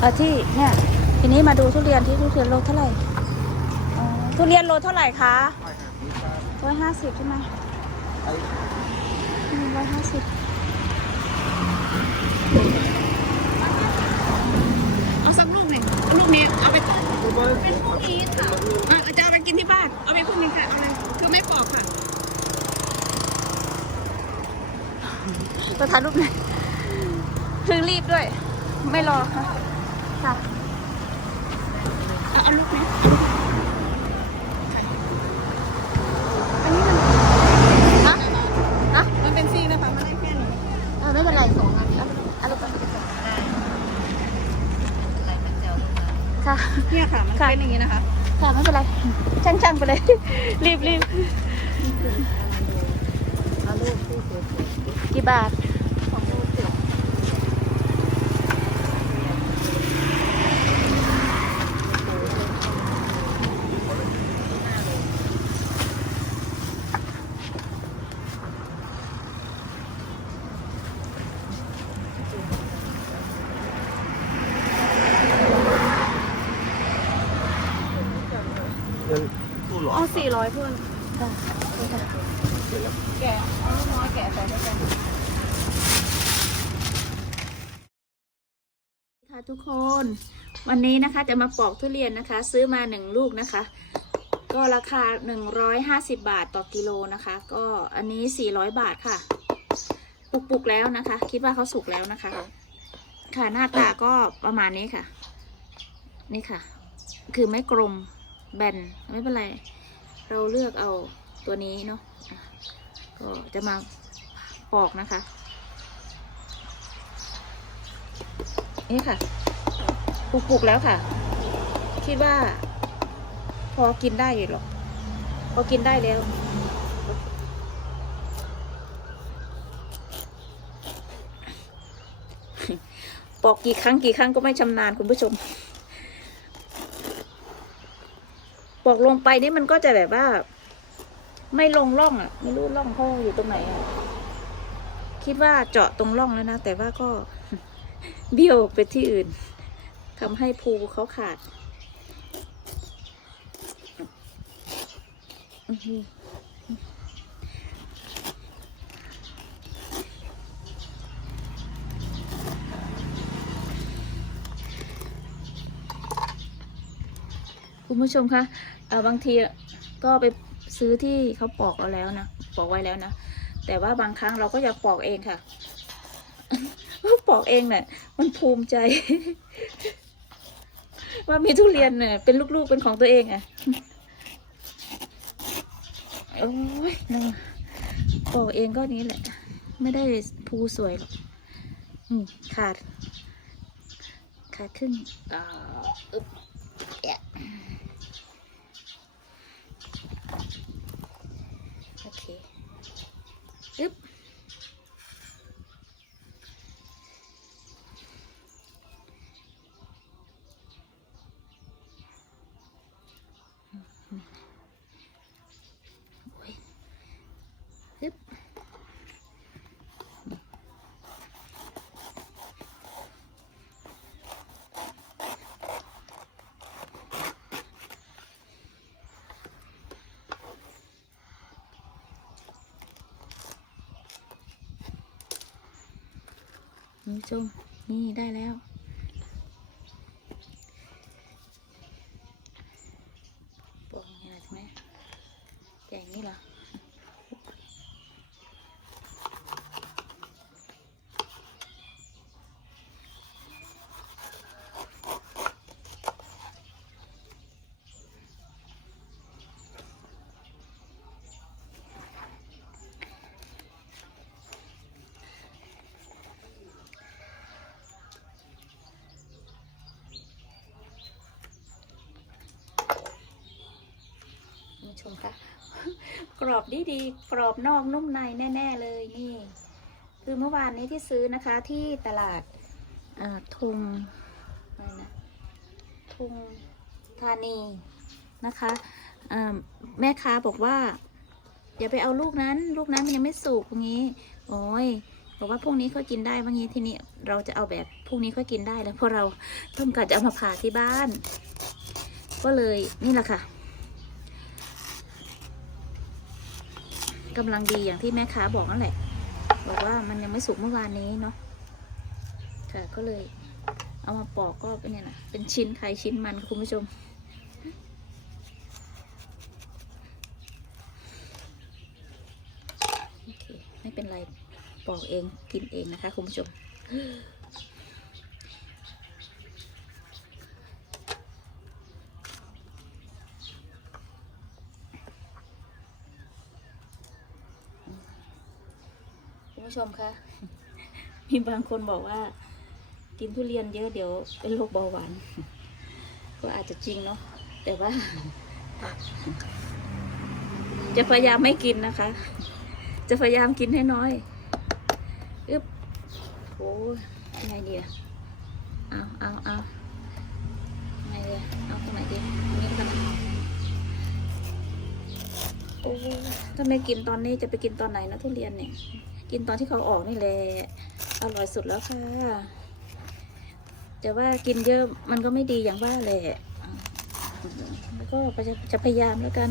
เออที่เนี่ยทีนี้มาดูทุเรียนที่ทุเรียนโลเท่าไหร่อ๋อทุเรียนโลเท่าไหร่คะร้อยห้าสิบใช่ไหมร้อยห้าสิบเอาสักลูกหนึ่งลูกนี้เอาไปเป็นพวกนี้ค่ะอะจะเอาไปกินที่บ้าน เอาไปพวกนี้ค่ะ เอาไปคือไม่ปอกค่ะตัวถ่ายรูปหน่อยคือรีบด้วย ไม่รอค่ะ ค่ะเอาเอาลูกไหมอันนี้มันอะอะมันเป็นซีนะคะมันได้แค่นี้เออไม่เป็นไรสองอันเอาเอาลูกไปอะไรมันเจียวลงมาค่ะเนี่ยค่ะ มันค่ะเป็นอย่างนี้นะคะ ค่ะไม่เป็นไรช่างๆไปเลย รีบรีบเอาลูกที่สวยกี่บาท ๆของลูกสิบ เอาสี่ร้อยเพื่อนค่ะแกะเอาลูกน้อยแกะใส่ด้วยกันค่ะทุกคน วันนี้นะคะจะมาปอกทุเรียนนะคะ ซื้อมาหนึ่งลูกนะคะ ก็ราคา150บาทต่อกิโลนะคะ ก็อันนี้400บาทค่ะ ปุกๆแล้วนะคะ คิดว่าเขาสุกแล้วนะคะ ค่ะหน้าตาก็ประมาณนี้ค่ะ นี่ค่ะ คือไม่กลม แบนไม่เป็นไร เราเลือกเอาตัวนี้เนาะก็จะมาปอกนะคะ นี่ค่ะปลูกๆแล้วค่ะ คิดว่า พอกินได้อยู่หรอกพอกินได้แล้วปอกกี่ครั้งกี่ครั้งก็ไม่ชำนาญคุณผู้ชม ปอกลงไปนี่มันก็จะแบบว่า ไม่ลงร่องอะ ไม่รู้ร่องเขาอยู่ตรงไหนอะคิดว่าเจาะตรงร่องแล้วนะ แต่ว่าก็เบี้ยวไปที่อื่นทำให้ภูเขาขาด อื้อ คุณผู้ชมคะเออบางทีก็ไปซื้อที่เขาปอกเอาแล้วนะปอกไว้แล้วนะแต่ว่าบางครั้งเราก็อยากปอกเองค่ะปอกเองเนี่ยมันภูมิใจ ว่ามีทุเรียนเนี่ยเป็นลูกๆเป็นของตัวเองอะโอ้ยนะปอกเองก็นี้แหละ ไม่ได้ภูสวยหรอกอืมขาดขาดครึ่งอ่าอึ๊บแอะโอเค อึ๊ นี่ชมนี่ได้แล้วบอกยังไงใช่ไหม อย่างนี้เหรอ คุณผู้ชมคะ กรอบดีดีๆ กรอบนอกนุ่มในแน่ ๆ เลยนี่ คือเมื่อวานนี้ที่ซื้อนะคะที่ตลาดาทุงนะทุงธานีนะคะแม่ค้าบอกว่าอย่าไปเอาลูกนั้น ลูกนั้นมันยังไม่สุกอย่างนี้โอ้ยบอกว่าพวกนี้เขากินได้ว่างี้ทีนี้เราจะเอาแบบพวกนี้เขากินได้แล้วเพราะเราต้องการจะเอามาผ่าที่บ้าน ก็เลยนี่แหละค่ะ กำลังดีอย่างที่แม่ค้าบอกนั่นแหละ บอกว่ามันยังไม่สุกเมื่อวานนี้เนาะค่ะก็เลย เอามาปอกก็เป็นเนี่ยนะเป็นชิ้นใครชิ้นมันคุณผู้ชมโอเคไม่เป็นไรปอกเองกินเองนะคะคุณผู้ชม ผู้ชมคะ มีบางคนบอกว่า กินทุเรียนเยอะเดี๋ยวเป็นโรคเบาหวาน ก็อาจจะจริงเนาะ แต่ว่า จะพยายามไม่กินนะคะ จะพยายามกินให้น้อยอึ๊บโอ้ยยังไงดีอะเอาเอาเอาไงดีอะเอาตรงไหนดีตรงนี้กันนะโอ้ยถ้าไม่กินตอนนี้จะไปกินตอนไหนนะทุเรียนเนี่ย กินตอนที่เขาออกนี่แหละอร่อยสุดแล้วค่ะแต่ว่ากินเยอะมันก็ไม่ดีอย่างว่าแหละแล้วก็จะจะพยายามแล้วกัน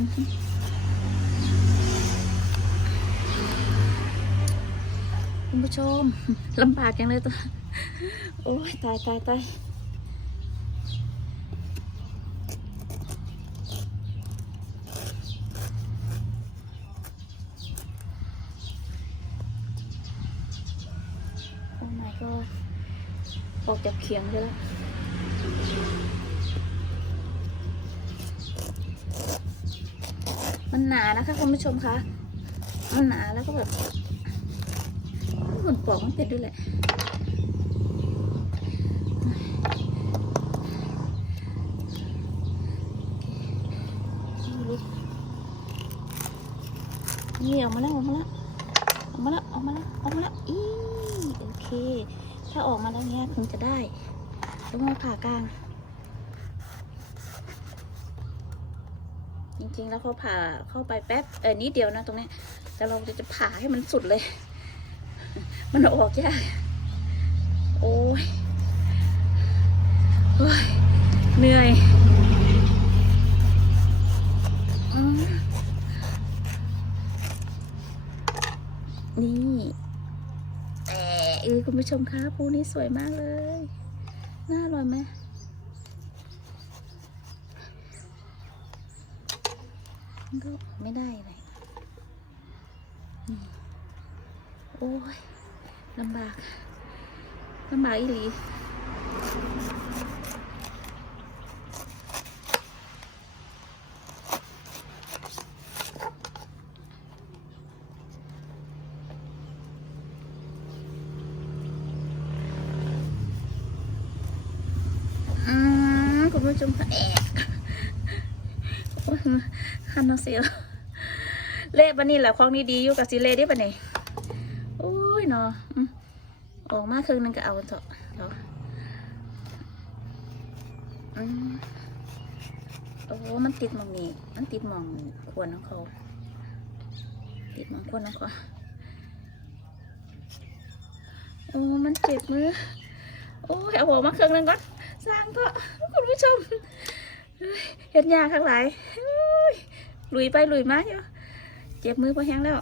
คุณผู้ชมลำบากอย่างเลยตัวโอ้ยตายตายตาย โอ้ my god ออกจากเขียงไปแล้วมันหนานะคะคุณผู้ชมคะมันหนาแล้วก็แบบเหมือนปอกมันติดด้วยแหละนี่ออกมาแล้วออกมาแล้วออกมาแล้วออกมาแล้วออกมาแล้วอี เค ถ้าออกมาแล้วเนี้ยถึงจะได้ต้องมาผ่ากลาง จริงๆแล้วเขาผ่าเข้าไปแป๊บเออนิดเดียวนะตรงนี้ แต่เราจะผ่าให้มันสุดเลย มันออกยาก โอ้ยโอ้ยเหนื่อยอนี่ เออคุณผู้ชมคะปูนี้สวยมากเลย น่าอร่อยไหมก็ไม่ได้เลยโอ้ยลำบากลำบากอีหลีอืมคุณผู้ชมค่ะแอะ ฮันเอาเสียวเละบันนี่แหละของนี้ดีอยู่กับสิเละได้ปะเนี่ยโอ้ยเนาะออกมาครึ่งนึงก็เอาเถอะเนาะอืมโอ้มันติดมองนี้มันติดมองควรของเขา ติดมองควรของเขาโอ้ มันเจ็บมือ โอ้ยเอาออกมาครึ่งนึงก่อน สร้างเถอะคุณผู้ชม เฮ้ยเห็นยากทั้งหลายลุยไปลุยมาเจ็บมือพอแห้งแล้ว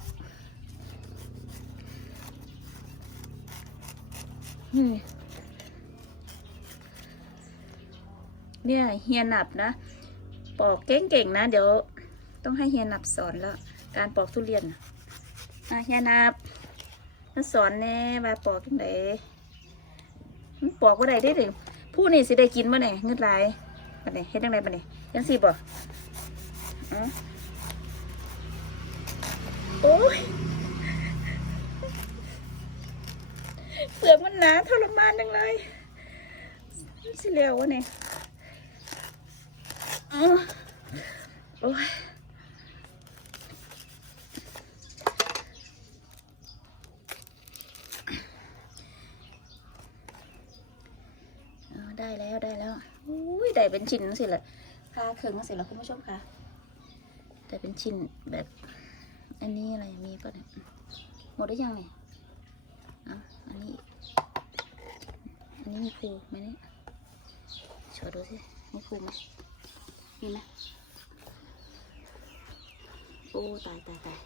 เนี่ยเฮียนับนะ ปอกเก่งๆนะ เดี๋ยวต้องให้เฮียนับสอนแล้ว การปอกทุเรียนอะเฮียนับมาสอนแน่ว่าปอกจังได้ปอกว่าใดได้ถึงผู้นี่สิได้กินบ่เนี่ยเงืดไหลาย บัดนี้เฮ็ดจังไดบัดนี้ยังสิบ่อือโอ้ยเปลือกมันหนาทรมานจังเลยสิเร็ววะเนี่ยอ้าวโอ้ยเอาได้แล้วได้แล้วอุ้ยได้ เป็นชิ้นสิละพาเครื่องสิละคุณผู้ชมค่ะแต่เป็นชิ้นแบบอันนี้อะไรมีป่ะเนี่ยหมดได้ยังเนี่ยอะอันนี้อีกอันนี้มีภูไหมเนี่ยโชว์ดูสิมีภูไหมมีไหมโอ้ตายตายตาย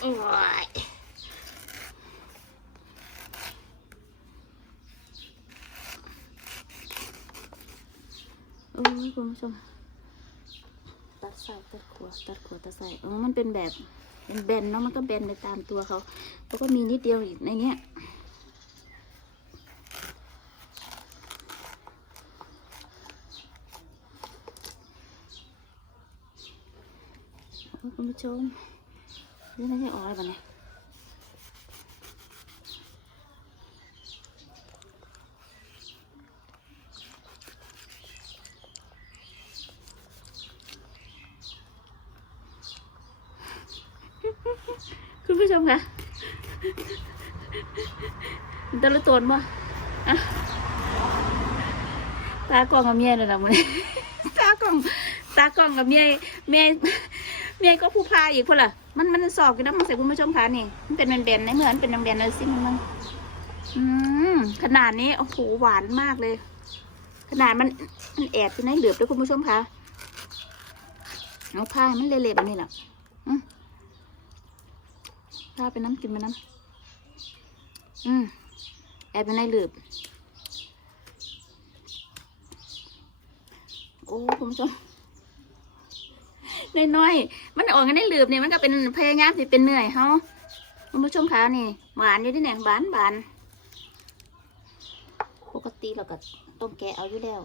โอ้ย โอ้ยคุณผู้ชม ตัดใส่ตัดขวตัดขวตัดใส่เออมันเป็นแบบเป็นแบนเนาะมันก็แบนไปตามตัวเขาแล้วก็มีนิดเดียวอีกในเนี้ยโอ้ยคุณผู้ชมนี่ไม่ใช่ออยล์ป่ะเนี่ย คุณผู้ชมคะมันตะลุตนบ่อะตากล้องกับเมียเลยนะมันตากล้องตากล้องกับเมียเมียเมียก็ผู้พาอีกพนล่ะมันมันสอบกันนะมันใส่คุณผู้ชมคะนี่มันเป็นแบนๆในเหมือนเป็นแบนๆเลยสิมันมันอืมขนาดนี้โอ้โหหวานมากเลย ขนาดมันมันแอบอยู่ในเหลือบด้วยคุณผู้ชมคะเอาผ้าให้มันเละๆแบบนี้แหละ อืมผ้าไปน้ำกินไปน้ำอืมแอบอยู่ในหลืบโอ้คุณผู้ชมน้อยๆมันออกกันได้หลืบเนี่ยมันก็เป็นพยายามสิเป็นเหนื่อยเฮาคุณผู้ชมคะนี่หวานอยู่ที่ไหนหวานหวานปกติเราก็ต้องแกะเอาอยู่แล้ว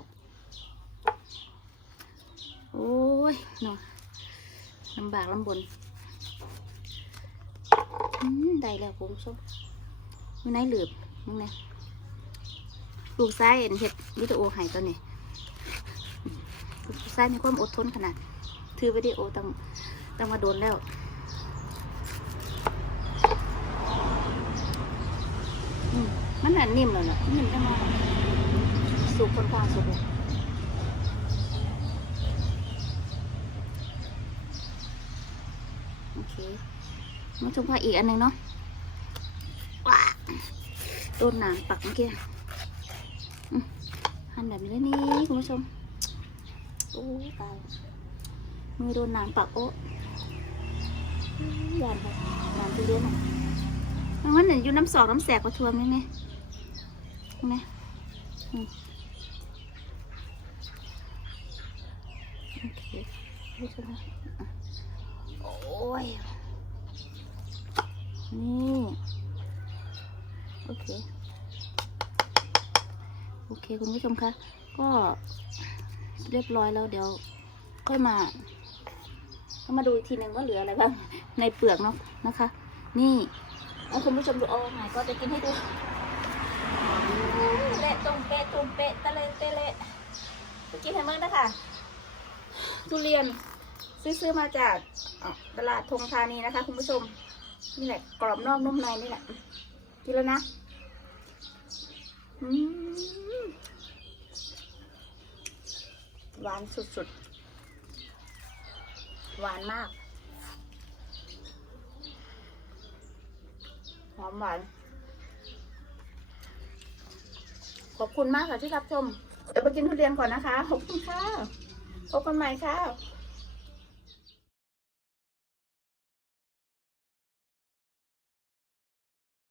โอ้ยเนาะลำบากลำบน ได้แล้วคุณผู้ชมอยู่ในหลืบมึงไงลูกซ้ายเห็นเห็ดวิดีโอให้ตอนนี้ลูกซ้ายมีความอดทนขนาด ถือวิดีโอตั้งตั้งมาโดนแล้วมันน่ะนิ่มแล้วเนาะนิ่มได้มาสุกค่อนข้างสุกเลยโอเค มาชมพาอีกอันหนึ่งเนาะว้าโดนหนามปักเมื่อกี้หั่นแบบนี้เลยนี่คุณผู้ชมโอ้ตายมือโดนหนามปักโอ๊ะยานแบบน้ำทุเรียนอะมันว่าเนี่ยอยู่น้ำสอกน้ำแสกกระทวมนี่ไงนี่ไงอืมโอเคโอ้ย นี่ โอเค โอเค คุณผู้ชมคะ ก็เรียบร้อยแล้วเดี๋ยวค่อยมาก็มาดูอีกทีหนึ่งว่าเหลืออะไรบ้างในเปลือกเนาะนะคะ นี่เอาคุณผู้ชมดูโอ้หายก็จะกินให้ดูเละตรงเป๊ะตรงเป๊ะตะเละเตะเละจะกินให้เมื่อนะคะทุเรียนซื้อมาจากตลาดธงธานีนะคะ คุณผู้ชม นี่แหละ กรอบนอกนุ่มในนี่แหละ กินแล้วนะหวานสุดๆ หวานมาก หอมหวาน ขอบคุณมากค่ะที่รับชม เดี๋ยวไปกินทุเรียนก่อนนะคะ ขอบคุณค่ะ พบกันใหม่ค่ะ